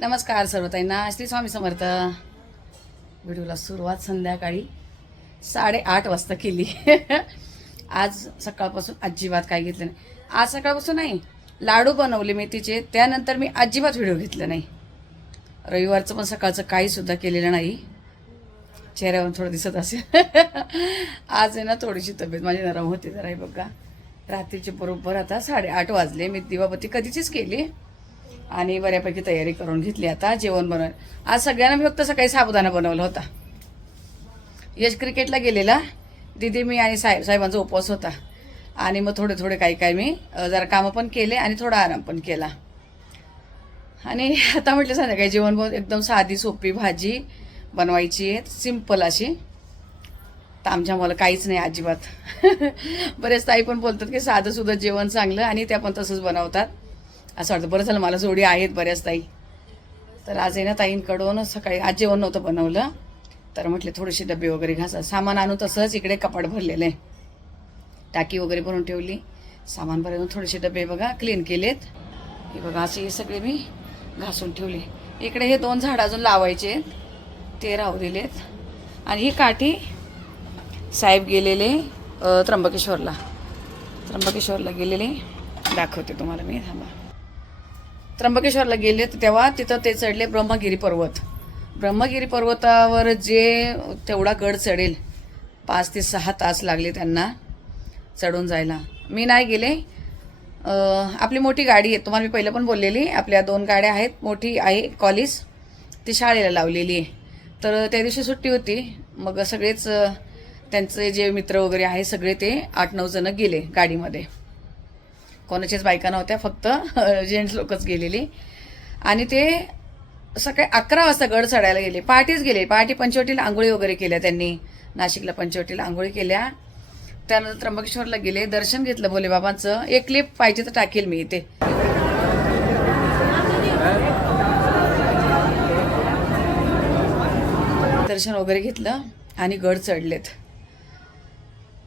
नमस्कार सर्वताईंना. श्री स्वामी समर्थ. व्हिडिओला सुरुवात संध्याकाळी साडेआठ वाजता केली. आज सकाळपासून अजिबात काय घेतलं नाही. आज सकाळपासून नाही लाडू बनवले मेथीचे त्यानंतर मी अजिबात व्हिडिओ घेतला नाही. रविवारचं पण सकाळचं काहीसुद्धा केलेलं नाही. चेहऱ्यावर थोडं दिसत असेल. आज आहे ना थोडीशी तब्येत माझी नरम होती जरा हे बघा. रात्रीचे बरोबर आता साडेआठ वाजले. मी दिवाबत्ती कधीचीच केली. आणि बऱ्यापैकी तयारी करून घेतली आता जेवण बनवलं आज सगळ्यांना मी फक्त सकाळी साबुदाणा बनवला होता. यश क्रिकेटला गेलेला. दिदी मी आणि साहेब साहेबांचा उपवास होता. आणि मग थोडे थोडे काही काही मी जरा कामं पण केले आणि थोडा आराम पण केला. आणि आता म्हटलं संध्याकाळी जेवण बनवून एकदम साधी सोपी भाजी बनवायची आहे. सिंपल अशी. तर आमच्या मला काहीच नाही अजिबात. बरेच ताई पण बोलतात की साधंसुद्धा जेवण चांगलं आणि त्या पण तसंच बनवतात. असं वाटतं बरं झालं मला जोडी आहेत बऱ्याच ताई. तर आज आहे ना ताईंकडून सकाळी आज जेवण नव्हतं बनवलं. तर म्हटले थोडेसे डबे वगैरे घासा सामान आणू. तसंच इकडे कपाट भरलेलं आहे. टाकी वगैरे भरून ठेवली. सामान भरून थोडेसे डबे बघा क्लीन केलेत. हे बघा असे हे सगळे मी घासून ठेवले. इकडे हे दोन झाडं अजून लावायचे ते राहू दिलेत. आणि ही काठी साहेब गेलेले त्र्यंबकेश्वरला. त्र्यंबकेश्वरला गेलेले. दाखवते तुम्हाला मी थांबा. त्र्यंबकेश्वरला गेले तर तेव्हा तिथं ते चढले ब्रह्मगिरी पर्वत. ब्रह्मगिरी पर्वतावर जे तेवढा गड चढेल पाच ते सहा तास लागले त्यांना चढून जायला. मी नाही गेले. आपली मोठी गाडी आहे तुम्हाला मी पहिलं पण बोललेली आपल्या दोन गाड्या आहेत मोठी आहे कॉलेज ती शाळेला लावलेली आहे. तर त्या दिवशी सुट्टी होती. मग सगळेच त्यांचे जे मित्र वगैरे आहे सगळे ते आठ नऊ जण गेले गाडीमध्ये. कोणाच्याच बायका नव्हत्या फक्त जेंट्स लोकच गेलेली. आणि ते सकाळी अकरा वाजता गड चढायला गेले. पहाटेच गेले. पहाटे पंचवटीला आंघोळी वगैरे केल्या त्यांनी. नाशिकला पंचवटीला आंघोळी केल्या. त्यानंतर त्र्यंबकेश्वरला गेले. दर्शन घेतलं भोलेबाबांचं. एक क्लिप पाहिजे तर टाकेल मी इथे. दर्शन वगैरे घेतलं आणि गड चढलेत.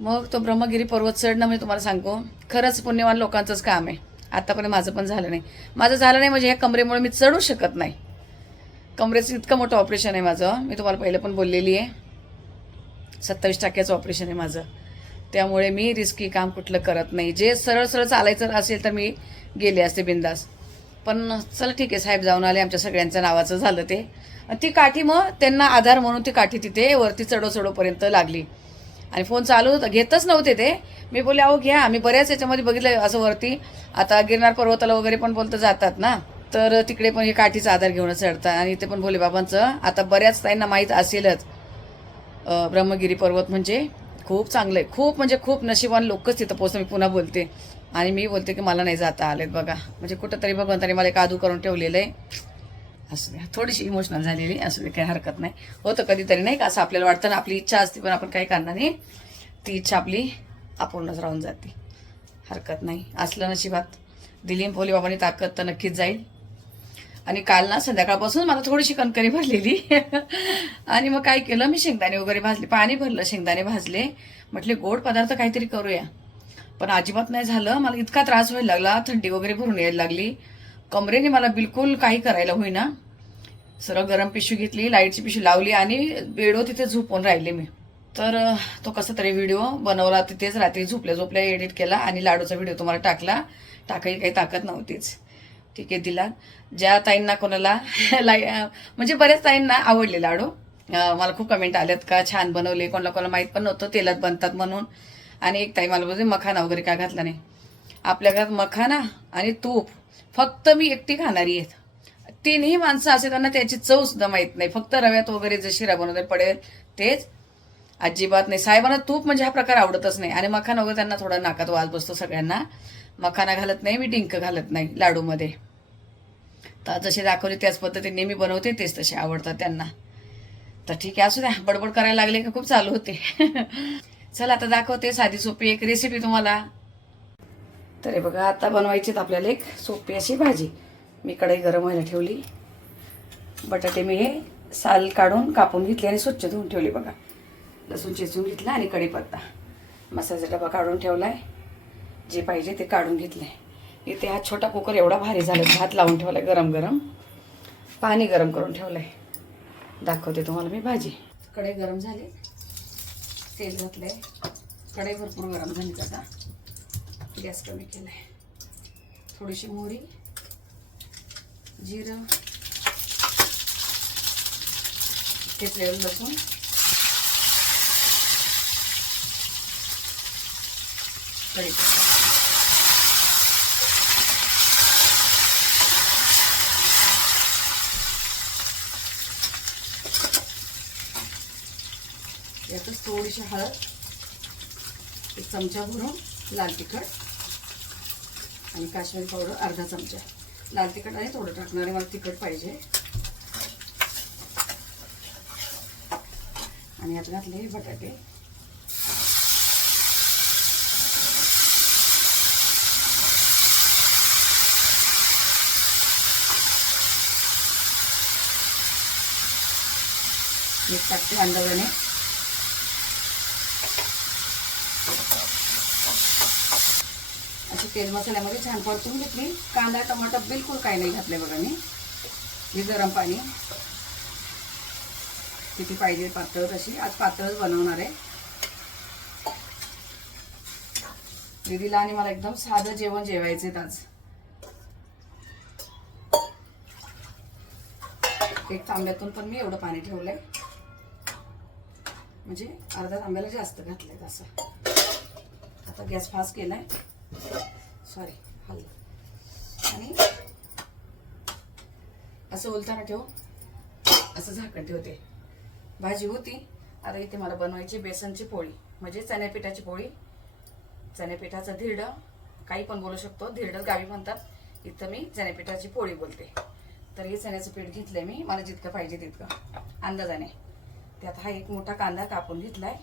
मग तो ब्रह्मगिरी पर्वत चढणं म्हणजे तुम्हाला सांगू खरंच पुण्यवान लोकांचंच काम आहे. आतापर्यंत माझं पण झालं नाही. माझं झालं नाही म्हणजे ह्या कमरेमुळे मी चढू शकत नाही. कमरेचं इतकं मोठं ऑपरेशन आहे माझं. मी तुम्हाला पहिलं पण बोललेली आहे. सत्तावीस टक्क्याचं ऑपरेशन आहे माझं. त्यामुळे मी रिस्की काम कुठलं करत नाही. जे सरळ सरळ चालायचं असेल तर मी गेले असते बिंदास. पण चला ठीक आहे साहेब जाऊन आले. आमच्या सगळ्यांच्या नावाचं झालं ते. ती काठी मग त्यांना आधार म्हणून ती काठी तिथे वरती चढो चढोपर्यंत लागली. आणि फोन चालू होता घेतच नव्हते ते. मी बोले अहो घ्या. मी बऱ्याच याच्यामध्ये बघितलं असं वरती. आता गिरनार पर्वताला वगैरे पण बोलतं जातात ना. तर तिकडे पण हे काठीचा आधार घेऊन चढतात. आणि ते पण भोलेबाबांचं आता बऱ्याच ताईंना माहीत असेलच. ब्रह्मगिरी पर्वत म्हणजे खूप चांगलं आहे खूप म्हणजे खूप नशिबान लोकच तिथं पोहोचतं मी पुन्हा बोलते. आणि मी बोलते की मला नाही जाता आलेत बघा. म्हणजे कुठंतरी भगवंताने मला एक आदू करून ठेवलेलं आहे असू द्या थोडीशी इमोशनल झालेली असू दे काही हरकत नाही. होतं कधीतरी नाही का? असं आपल्याला वाटतं ना आपली इच्छा असते पण आपण काही करणार नाही. ती इच्छा आपली अपूर्णच राहून जाते. हरकत नाही. असलं नशिबात. दिलीम भोले बाबांनी ताकद तर नक्कीच जाईल. आणि काल ना संध्याकाळपासून मला थोडीशी कणकरी भरलेली. आणि मग काय केलं मी शेंगदाणे वगैरे भाजले. पाणी भरलं शेंगदाणे भाजले. म्हटले गोड पदार्थ काहीतरी करूया. पण अजिबात नाही झालं. मला इतका त्रास व्हायला लागला. थंडी वगैरे भरून यायला लागली. कमरेने मला बिलकुल काही करायला होईना. सरळ गरम पिशवी घेतली लाईटची पिशवी लावली आणि बेडो तिथे झोपून राहिले मी. तर तो कसा तरी व्हिडिओ बनवला तिथेच रात्री झोपल्या झोपल्या एडिट केला आणि लाडूचा व्हिडिओ तुम्हाला टाकला. टाकायची काही ताकद नव्हतीच. ठीक आहे दिला. ज्या ताईंना कोणाला लाई म्हणजे बऱ्याच ताईंना आवडले लाडू. मला खूप कमेंट आल्यात का छान बनवले कोणाला कोणाला माहीत पण नव्हतं तेलात बनतात म्हणून. आणि एक ताई मला बोलते मखाना वगैरे का घातला नाही? आपल्या घरात मखाना आणि तूप. फक्त मी एकटी खाणारी आहेत. तिन्ही माणसं असे त्यांना त्याची चव सुद्धा माहीत नाही. फक्त रव्यात वगैरे जे शिरा बनवते पडेल तेच. अजिबात नाही. साहेबांना तूप म्हणजे हा प्रकार आवडतच नाही. आणि मखाना वगैरे त्यांना थोडा नाकात वाज बसतो सगळ्यांना. मखाना घालत नाही मी डिंक घालत नाही लाडूमध्ये. तर जसे दाखवले त्याच पद्धतीने मी बनवते तेच तसे आवडतात त्यांना. तर ठीक आहे असू द्या. बडबड करायला लागले का? खूप चालू होते. चला आता दाखवते साधी सोपी एक रेसिपी तुम्हाला. तर हे बघा आता बनवायची आपल्याला एक सोपी अशी भाजी. मी कढई गरम व्हायला ठेवली. बटाटे मी हे साल काढून कापून घेतले आणि स्वच्छ धुवून ठेवली बघा. लसूण चेचून घेतला आणि कढीपत्ता. मसाल्याचा डबा काढून ठेवला आहे जे पाहिजे ते काढून घेतले इथे हा छोटा कुकर एवढा भारी झाला भात लावून ठेवलाय गरम गरम. पाणी गरम करून ठेवलंय. दाखवते तुम्हाला मी भाजी. कढई गरम झाली. तेल घातलं आहे कढई भरपूर गरम झाली आता. गॅस कमी केला आहे थोडीशी मोहरी जिरं घेतलेलं लसूण. कढीपत्ता यातच थोडीशी हळद एक चमचा भरून लाल तिखट. आणि काश्मीरी पावडर अर्धा चमचा. लाल तिखट आणि थोडं टाकणार आहे मला तिखट पाहिजे. आणि यात घातले बटाटे. मीठ टाकते अंदाजाने. अशी तेल मसाल्यामध्ये छान परतून घेतली. कांदा टमाटर बिलकुल काही नाही घातले बघा मी. हे गरम पाणी. किती पाहिजे पातळ तशी. आज पातळच बनवणार आहे. दीदीला आणि मला एकदम साधं जेवण जेवायचे आज. एक तांब्यातून पण मी एवढं पाणी ठेवलंय. म्हणजे अर्धा तांब्याला जास्त घातलंय असं आता गॅस फास्ट केलाय. सॉरी हल्ला आणि असं उलताना ठेव. असं झाकण ठेवते. भाजी होती. आता इथे मला बनवायची बेसनची पोळी. म्हणजे चण्यापिठाची पोळी. चण्यापिठाचं धिरडं. काही पण बोलू शकतो. धिरडं गावी म्हणतात. इथं मी चण्यापिठाची पोळी बोलते. तर हे चण्याचं पीठ घेतलंय मी. मला जितकं पाहिजे तितकं. अंदाजाने. त्यात हा एक मोठा कांदा कापून घेतलाय.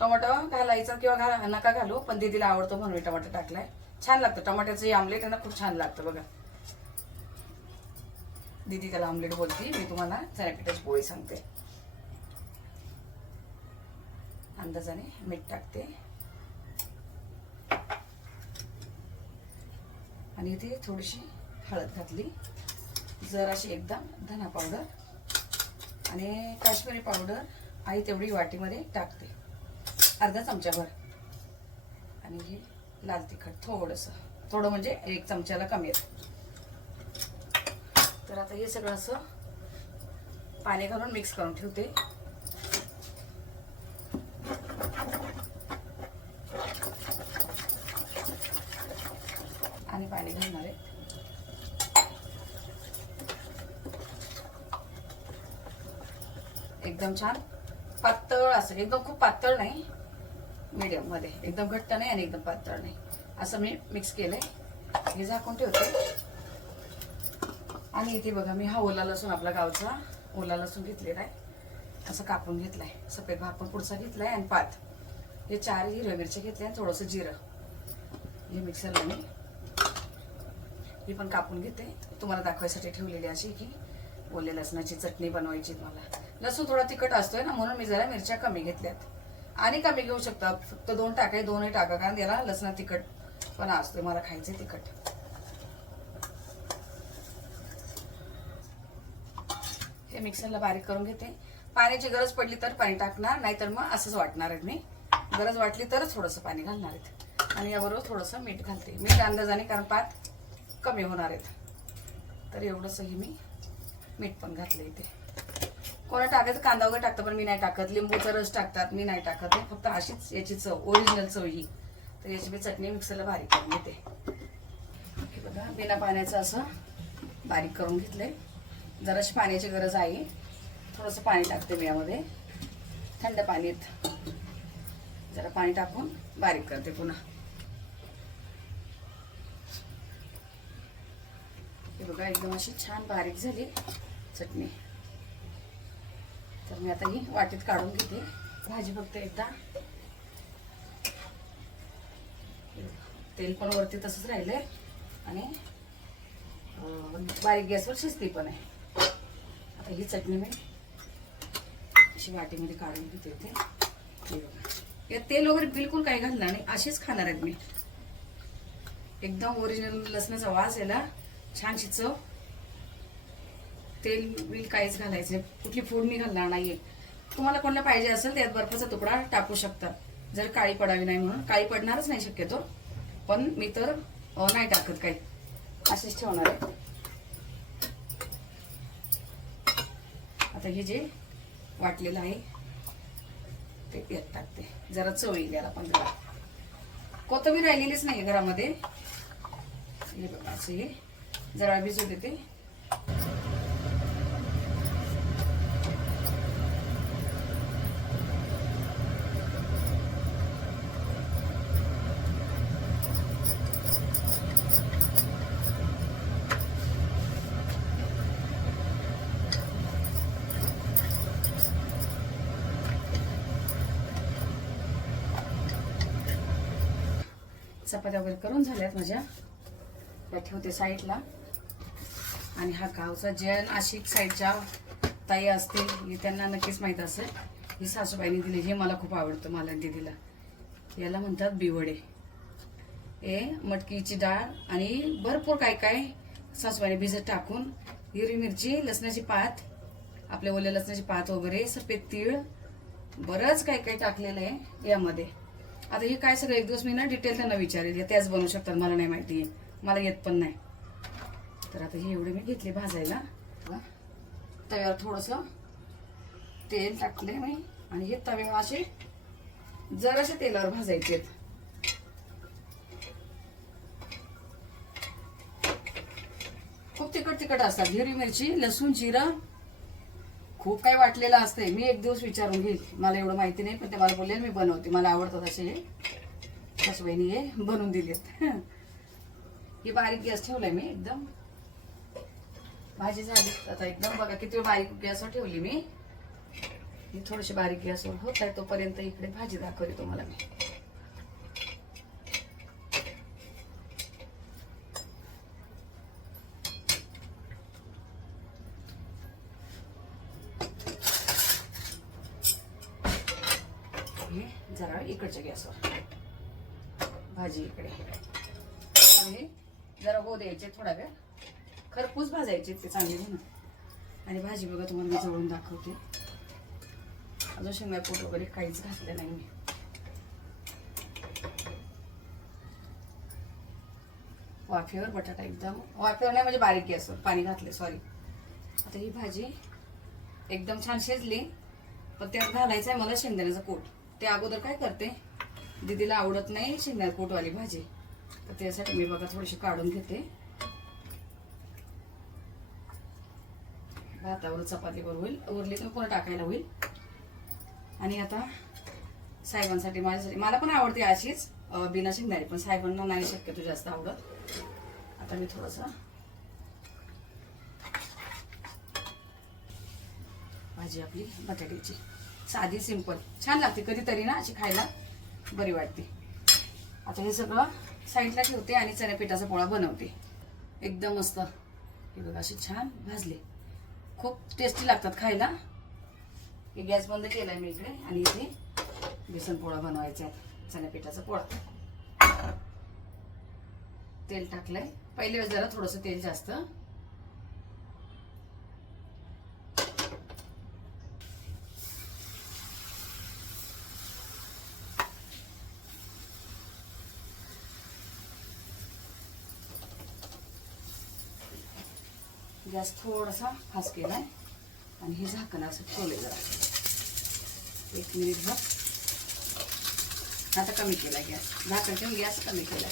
टोमॅटो घालायचा किंवा घाला नका घालू पण दीदीला आवडतो म्हणून मी टमाटर टाकलाय. छान लागतं टमाट्याचं आमलेट आहे ना खूप छान लागतं बघा. दीदी त्याला आमलेट बोलती मी तुम्हाला चण्यापिठाची पोळी सांगते. अंदाजाने मीठ टाकते. आणि इथे थोडीशी हळद घातली. जराशी एकदम धना पावडर आणि काश्मीरी पावडर आई तेवढी वाटीमध्ये टाकते. अर्धा चमच्याभर आणि हे लाल तिखट थोडंसं. थोडं म्हणजे एक चमच्याला कमी येतं. तर आता हे सगळं असं पाणी घालून मिक्स करून ठेवते. आणि पाणी घालणार आहे. एकदम छान पातळ असं. एकदम खूप पातळ नाही. मीडियममध्ये एकदम घट्ट नाही आणि एकदम पातळ नाही. असं मी मिक्स केलंय. हे झाकून ठेवते. आणि इथे बघा मी हा ओला लसूण आपला गावचा ओला लसूण घेतलेला आहे. असं कापून घेतलाय. सफेद भापून पुढचा घेतलाय आणि पात. हे चार हिरव्या मिरच्या घेतल्या आणि थोडंसं जिरं. हे मिक्सरला मी. ही पण कापून घेते. तुम्हाला दाखवायसाठी ठेवलेली अशी की ओले लसणाची चटणी बनवायची मला लसूण थोडा तिखट असतोय ना म्हणून मी जरा मिरच्या कमी घेतल्यात. आणि कमी घेऊ शकता. फक्त दोन टाकाय दोनही टाका कारण त्याला लसणा तिखट. पण असतोय मला खायचे तिखट. हे मिक्सरला बारीक करून घेते. पाण्याची गरज पडली तर पाणी टाकणार नाहीतर मग असंच वाटणार आहेत मी. गरज वाटली तरच थोडंसं पाणी घालणार आहेत आणि याबरोबर थोडंसं मीठ घालते. मीठ अंदाजाने कारण पात कमी होणार आहेत. तर एवढंसंही मी मीठ पण घातलं इथे. कोणा टाकायचं कांदा वगैरे टाकतं पण मी नाही टाकत. लिंबूचा रस टाकतात मी नाही टाकत. फक्त अशीच याची चव ओरिजिनल चव ही. तर याची मी चटणी मिक्सरला बारीक करून घेते. बघा बिना पाण्याचं असं बारीक करून घेतलंय. जराशी पाण्याची गरज आहे. थोडंसं पाणी टाकते मी यामध्ये. थंड पाणीत. जरा पाणी टाकून बारीक करते पुन्हा. हे बघा एकदम अशी छान बारीक झाली चटणी. तर मी आता ही वाटीत काढून घेते. भाजी फक्त एकदा. तेल पण वरती तसंच राहिलंय. आणि बारीक गॅसवर शिजती पण आहे. आता ही चटणी मी अशी वाटीमध्ये काढून घेते इथे. यात तेल वगैरे बिलकुल काही घालणार नाही. अशीच खाणार आहेत मी. एकदम ओरिजिनल लसणाचा वास याला छान शिचव तेल बिल काहीच घालायचं कुठली कुठली फोडणी घालणार नाहीये. तुम्हाला कोणाला पाहिजे असेल त्यात बर्फाचा तुकडा टाकू शकता. जर काळी पडावी नाही म्हणून. काळी पडणारच नाही शक्यतो पण मी तर नाही टाकत काही. असेच ठेवणार आहे. आता हे जे वाटलेलं आहे ते यात टाकते. जरा चव येईल याला पण जरा. राहिलेलीच नाही घरामध्ये. हे बघा असं हे. जरा भिजू देते. चपात्या वगैरे करून झाल्यात माझ्या. त्या ठेवते साईडला. आणि हा गावचा जैन आशिक साईडच्या ताई असतील हे त्यांना नक्कीच माहीत असेल. ही सासूबाईने दिली हे मला खूप आवडतं मला दिदीला. याला म्हणतात बिवडे. हे मटकीची डाळ आणि भरपूर काय काय सासूबाईने भिजत टाकून हिरवी मिरची लसणाची पात आपल्या ओल्या लसणाची पात वगैरे सफेद तीळ बरंच काय काय टाकलेलं आहे यामध्ये. आता हे काय सगळं? एक दिवस मी ना डिटेल त्यांना विचारेल. त्याच बनवू शकतात मला नाही माहिती. मला येत पण नाही. तर आता हे एवढे मी घेतले भाजायला. तव्यावर थोडंसं तेल टाकले मी. आणि हे तवे असे जराशा तेलावर भाजायचे आहेत. खूप तिखट तिखट असतात. हिरवी मिरची लसूण जिरं खूप काही वाटलेलं असते मी एक दिवस विचारून घेईल. मला एवढं माहिती नाही पण ते मला बोलले मी बनवते. मला आवडतात असे सासूबाईने हे बनवून दिलेत ही बारीक गॅस ठेवलाय मी एकदम. भाजी झाली. आता एकदम बघा किती बारीक गॅसवर ठेवली मी. ही थोडीशी बारीक गॅसवर होत आहे तोपर्यंत इकडे भाजी दाखवली तुम्हाला मी हे जरा इकडच्या गॅसवर. भाजी इकडे. आणि जरा हो द्यायचे थोडा वेळ. खरपूस भाजायचे ते चांगले म्हणून. आणि भाजी बघा तुम्हाला मी जवळून दाखवते. अजून शेंगापूट वगैरे काहीच घातलं नाही मी. वाफेवर बटाटा एकदम वाफेवर नाही म्हणजे बारीक गॅसवर. पाणी घातले सॉरी आता ही भाजी एकदम छान शिजली पण त्यात घालायचं आहे मला शेंगदाण्याचा कोट. ते अगोदर काय करते? दीदीला आवडत नाही शेंगदाणा पोटवाली भाजी. तर त्यासाठी मी बघा थोडीशी काढून घेते. भातावर चपातीवर होईल उरली तर पुन्हा टाकायला होईल? आणि आता साहेबांसाठी माझ्यासाठी मला पण आवडते अशीच बिना शेंगदाणे पण साहेबांना नाही शक्यतो जास्त आवडत. आता मी थोडंसं भाजी आपली बटाट्याची. साधी सिंपल छान लागते कधीतरी ना अशी खायला. बरी वाटते. आता हे सगळं साईडला ठेवते आणि चण्यापिठाचा पोळा बनवते. एकदम मस्त. हे बघा असे छान भाजले. खूप टेस्टी लागतात खायला. हे गॅस बंद केलाय मी इकडे आणि इथे बेसन पोळा बनवायचा आहे. चण्यापिठाचा पोळा. तेल टाकलंय. पहिले वेळेस जरा थोडंसं तेल जास्त. गॅस थोडासा खास केला आहे. आणि हे झाकण असं ठेवले जरा. एक मिनिट भर आता कमी केला गॅस. झाकण ठेवून गॅस कमी केला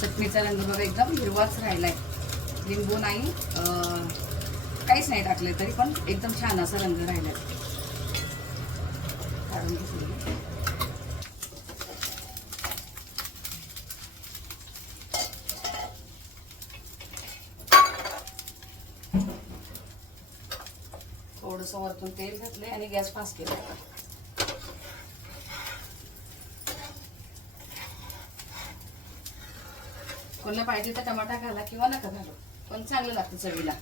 चटणीचा रंग बघा एकदम हिरवाच राहिला आहे लिंबू नाही काहीच नाही टाकलं तरी पण एकदम छान असा रंग राहिलाय. काढून घेतली थोडस वरतून तेल घातले आणि गॅस फास्ट केला कोणाला पाहिजे तर टमाटा घाला किंवा नका घालू पण चांगलं लागतं चवीला.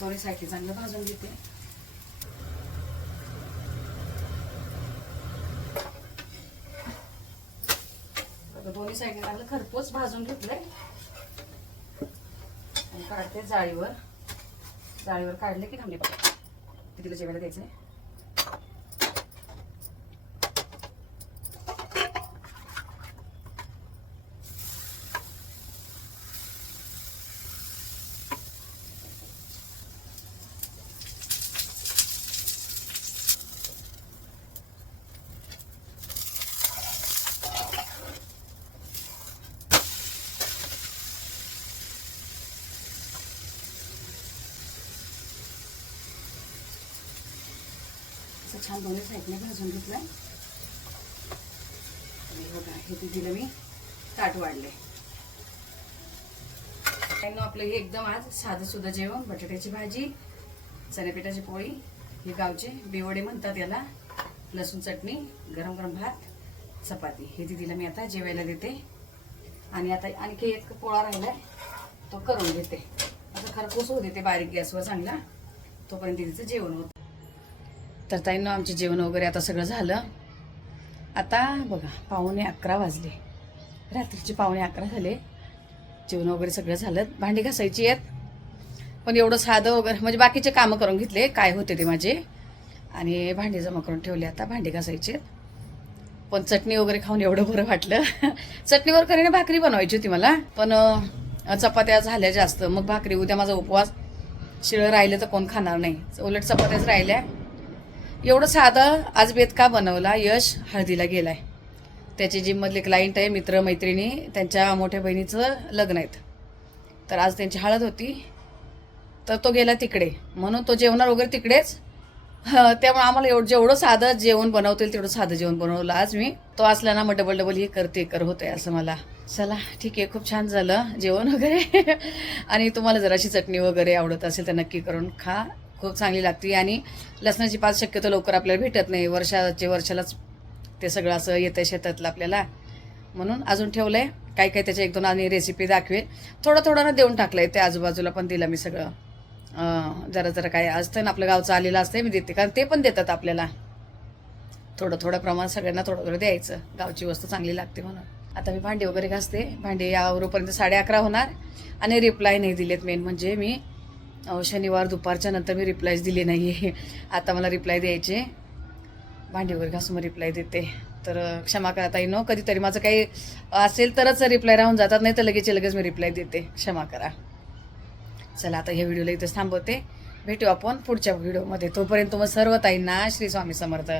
दोन्ही साईडने चांगलं भाजून घेते. बघा लागलं खरपूस भाजून घेतलंय. आणि काढते जाळीवर. जाळीवर काढले की थांबले बघा. तिला जेवायला द्यायचं असं छान दोन्ही साईडने भाजून घेतलं आणि बघा हे दिदीला दिलं मी ताट वाढले. आपलं हे एकदम आज साधं सुद्धा जेवण बटाट्याची भाजी चण्यापिठाची पोळी हे गावचे बेवडे म्हणतात याला लसूण चटणी गरम गरम भात चपाती. हे दिदीला मी आता जेवायला देते. आणि आता आणखी एक पोळा राहिलाय तो करून घेते. असं खरपूस होऊ देते बारीक गॅसवर चांगला तोपर्यंत दिदीचं जेवण होतं. तर ताईंना आमचे जेवण वगैरे आता सगळं झालं. आता बघा पाहुणे अकरा वाजले. रात्रीचे पाहुणे अकरा झाले. जेवण वगैरे सगळं झालं. भांडी घासायची आहेत. पण एवढं साधं वगैरे म्हणजे बाकीचे कामं करून घेतले. काय होते ते माझे. आणि भांडी जमा करून ठेवले आता. भांडी घासायचे आहेत. पण चटणी वगैरे खाऊन एवढं बरं वाटलं. चटणीवर करीने भाकरी बनवायची होती मला. पण चपात्या झाल्या जास्त. मग भाकरी उद्या माझा उपवास. शिळं राहिलं तर कोण खाणार नाही. उलट चपात्याच राहिल्या. एवढं साधं आज बेत का बनवला? यश हळदीला गेलाय. त्याची जिममधले क्लायंट आहे मित्र मैत्रिणी त्यांच्या मोठ्या बहिणीचं लग्न आहेत. तर आज त्यांची हळद होती. तर तो गेला तिकडे. म्हणून तो जेवणार वगैरे तिकडेच? हं, त्यामुळे आम्हाला एवढं जेवढं साधं जेवण बनवतील तेवढं साधं जेवण बनवलं आज मी. तो असला ना मग डबल डबल हे करते कर होतंय असं मला. चला ठीक आहे खूप छान झालं जेवण वगैरे. आणि तुम्हाला जराशी चटणी वगैरे आवडत असेल तर नक्की करून खा. खूप चांगली लागते आणि लसणाची पात शक्यतो लवकर आपल्याला भेटत नाही. वर्षाचे वर्षालाच ते सगळं असं येतं शेतातलं आपल्याला. म्हणून अजून ठेवलं आहे काही काही त्याच्या एक दोन आणि रेसिपी दाखवेल. थोडं थोडं ना देऊन आहे ते आजूबाजूला पण दिलं मी सगळं. जरा जरा काय असतं ना आपलं गावचं आलेलं असतं मी देते. कारण ते पण देतात आपल्याला. थोडं थोडं प्रमाण सगळ्यांना थोडं थोडं द्यायचं. गावची वस्तू चांगली लागते म्हणून. आता मी भांडी वगैरे घासते. भांडी आवरोपर्यंत साडे अकरा होणार आणि रिप्लाय नाही दिलेत मेन म्हणजे मी. शनिवार दुपारच्या नंतर मी रिप्लायज दिले नाही आहे आता मला रिप्लाय द्यायचे. भांडीवर घासून मग रिप्लाय देते. तर क्षमा करा ताई नो कधीतरी माझं काही असेल तरच रिप्लाय राहून जातात नाही तर लगेच लगेच मी रिप्लाय देते. क्षमा करा. चला आता ह्या व्हिडिओला इथेच थांबवते. भेटू आपण पुढच्या व्हिडिओमध्ये तोपर्यंत मग सर्व ताईंना श्री स्वामी समर्थ.